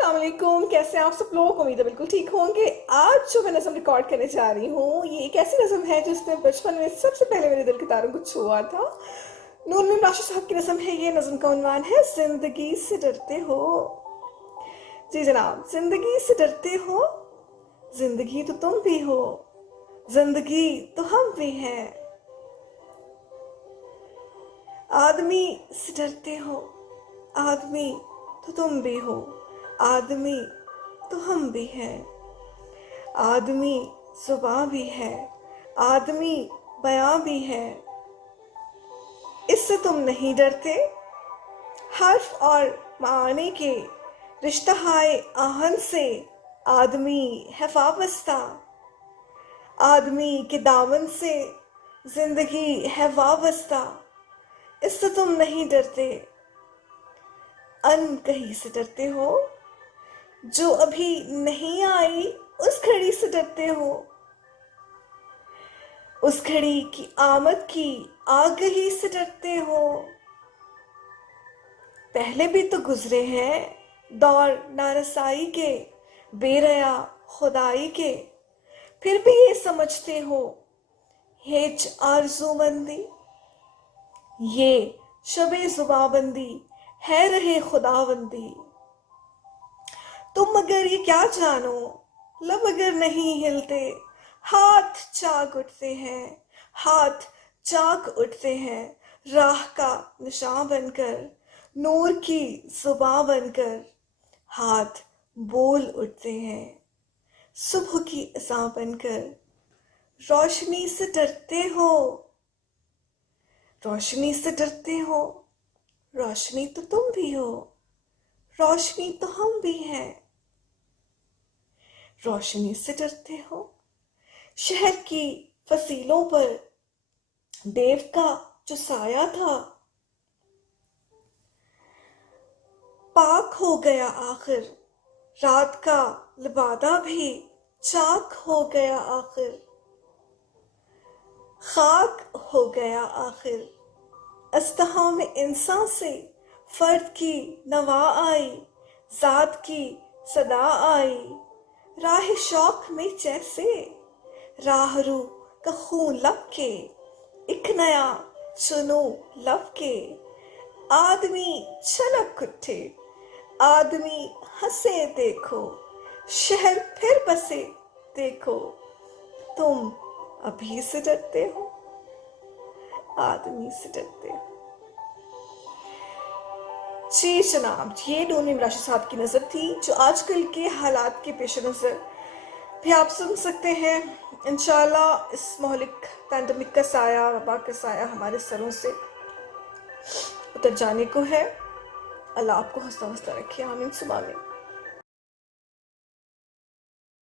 अस्सलाम वालेकुम। कैसे हैं आप सब लोग? उम्मीद है बिल्कुल ठीक होंगे। आज जो मैं नज़म रिकॉर्ड करने जा रही हूँ ये एक ऐसी नज़म है जिसने बचपन में सबसे पहले मेरे दिल के तारों को छुआ था। नून मीम राशि साहब की नज़म है ये। नज़म का उन्वान है जिंदगी से डरते हो। जी जनाब, जिंदगी से डरते हो, जिंदगी तो तुम भी हो, जिंदगी तो हम भी हैं। आदमी से डरते हो, आदमी तो तुम भी हो, आदमी तो हम भी हैं। आदमी जुबां भी है, आदमी बयां भी है। इससे तुम नहीं डरते? हर्फ और माने के रिश्ता हाय आहन से आदमी है वाबस्ता। आदमी के दामन से जिंदगी है वाबस्ता। इससे तुम नहीं डरते? अनकही से डरते हो, जो अभी नहीं आई उस घड़ी से डरते हो। उस घड़ी की आमद की आगही से डरते हो। पहले भी तो गुजरे हैं दौर नारसाई के, बेरया खुदाई के, फिर भी ये समझते हो हेच आरज़ूमंदी। ये शबे जुबाबंदी है रहे खुदाबंदी। तुम मगर ये क्या जानो, लब अगर नहीं हिलते, हाथ चाक उठते हैं, हाथ चाक उठते हैं। राह का निशान बनकर, नूर की जुबां बनकर, हाथ बोल उठते हैं। सुबह की अज़ां बनकर, रोशनी से डरते हो, रोशनी से डरते हो, रोशनी तो तुम भी हो, रोशनी तो हम भी हैं। रोशनी से डरते हो, शहर की फसीलों पर देव का जो साया था, पाक हो गया आखिर। रात का लिबादा भी चाक हो गया आखिर, खाक हो गया आखिर। अस्तहा में इंसान से फर्द की नवा आई, जात की सदा आई। राह शौक में जैसे राहरू का खून लब के, एक नया चुनो लब के। आदमी छलक उठे, आदमी हंसे देखो, शहर फिर बसे देखो। तुम अभी से डरते हो, आदमी से डरते हो। जी जनाब, ये नून मीम राशि साहब की नज़र थी जो आजकल के हालात के पेश नज़र भी आप सुन सकते हैं। इंशाल्लाह इस महलिक पैंडमिक का साया, वबा का साया हमारे सरों से उतर जाने को है। अल्लाह आपको हंसता हंसता रखे। आमीन सुबह में।